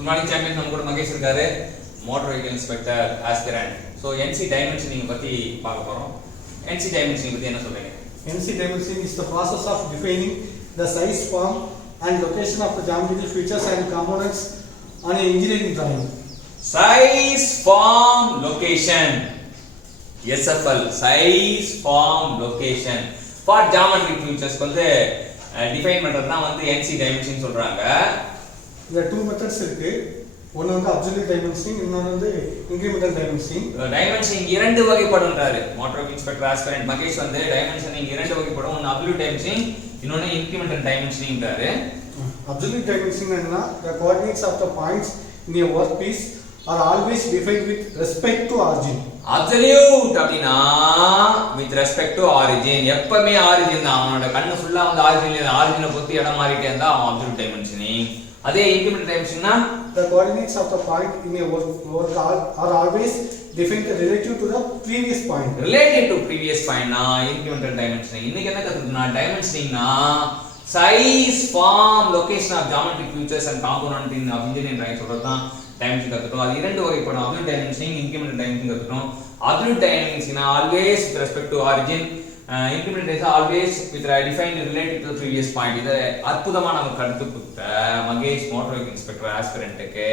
Good morning, champions. நம்ம கூட மகேஷ் இருக்காரு, motor vehicle inspector aspirant. So NC dimensioning பத்தி பார்க்க போறோம். NC dimensioning பத்தி என்ன சொல்றீங்க? NC dimensioning is the process of defining the size, form and location of the geometrical features and components on an engineering drawing. Size, form, location. SFL, size, form, location. For geometric features வந்து define பண்றது தான் வந்து NC dimension சொல்றாங்க. There are two methods இருக்கு. ஒன்னு வந்து absolute dimensioning, இன்னொன்னு வந்து incremental dimensioning. Dimensioning இரண்டு வகைப்படுன்றாரு motor vehicle inspector aspirant Mahesh வந்து dimensioning இரண்டு வகைப்படும். ஒன்னு absolute dimensioning, இன்னொன்னு incremental dimensioningன்றாரு. Absolute dimensioning என்னன்னா the coordinates of the points in a workpiece are always defined with respect to origin. Absolute அப்படினா with respect to origin. எப்பவுமே origin தான். அவனோட கண்ணு ஃபுல்லா வந்து origin பொறுத்து இடம் மாறிட்டே இருந்தா அவன் absolute dimensioning. அதே incremental dimensioningனா the coordinates of the point in a work are always defined relative to the previous point. Related to previous point na incremental dimensioning. இன்னைக்கு என்ன கத்துக்கிட்டோம்னா dimensioningனா size, form, location of geometric features and component in engineering drawing சொல்றது தான் dimensioning கத்துட்டோம். அது இரண்டு வகைப்படும். absolute dimensioning, incremental dimensioning கத்துட்டோம். absolute dimensioning always with respect to origin, incremental is always with defined related to the previous point. இது அற்புதமா நமக்கு கருத்து கொடுத்த மகேஷ் motor vehicle inspector aspirant-க்கு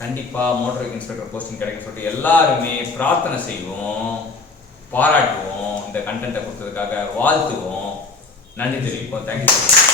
கண்டிப்பா motor vehicle inspector போஸ்டிங் கிடைக்கும் சொல்லிட்டு எல்லாருமே பிரார்த்தனை செய்வோம், பாராட்டுவோம், இந்த கண்டென்ட்டை கொடுத்ததுக்காக வாழ்த்துவோம், நன்றி தெரிவிப்போம். தேங்க்யூ.